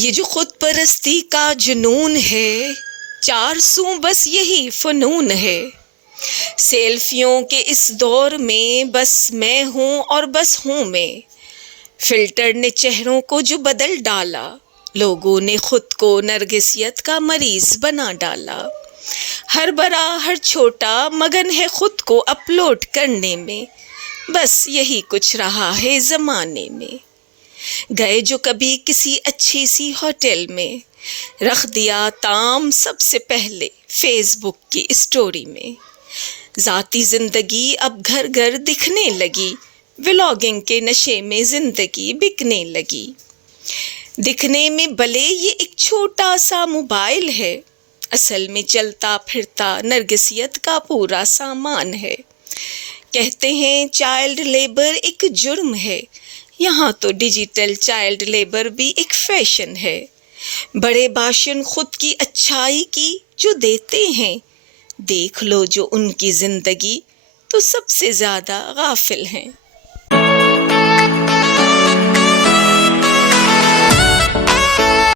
یہ جو خود پرستی کا جنون ہے، چار سو بس یہی فنون ہے۔ سیلفیوں کے اس دور میں بس میں ہوں اور بس ہوں میں۔ فلٹر نے چہروں کو جو بدل ڈالا، لوگوں نے خود کو نرگسیت کا مریض بنا ڈالا۔ ہر بڑا ہر چھوٹا مگن ہے خود کو اپلوڈ کرنے میں، بس یہی کچھ رہا ہے زمانے میں۔ گئے جو کبھی کسی اچھی سی ہوٹل میں، رکھ دیا طعام سب سے پہلے فیس بک کی اسٹوری میں۔ ذاتی زندگی اب گھر گھر دکھنے لگی، ولاگنگ کے نشے میں زندگی بکنے لگی۔ دکھنے میں بھلے یہ ایک چھوٹا سا موبائل ہے، اصل میں چلتا پھرتا نرگسیت کا پورا سامان ہے۔ کہتے ہیں چائلڈ لیبر ایک جرم ہے، یہاں تو ڈیجیٹل چائلڈ لیبر بھی ایک فیشن ہے۔ بڑے باشن خود کی اچھائی کی جو دیتے ہیں، دیکھ لو جو ان کی زندگی تو سب سے زیادہ غافل ہیں۔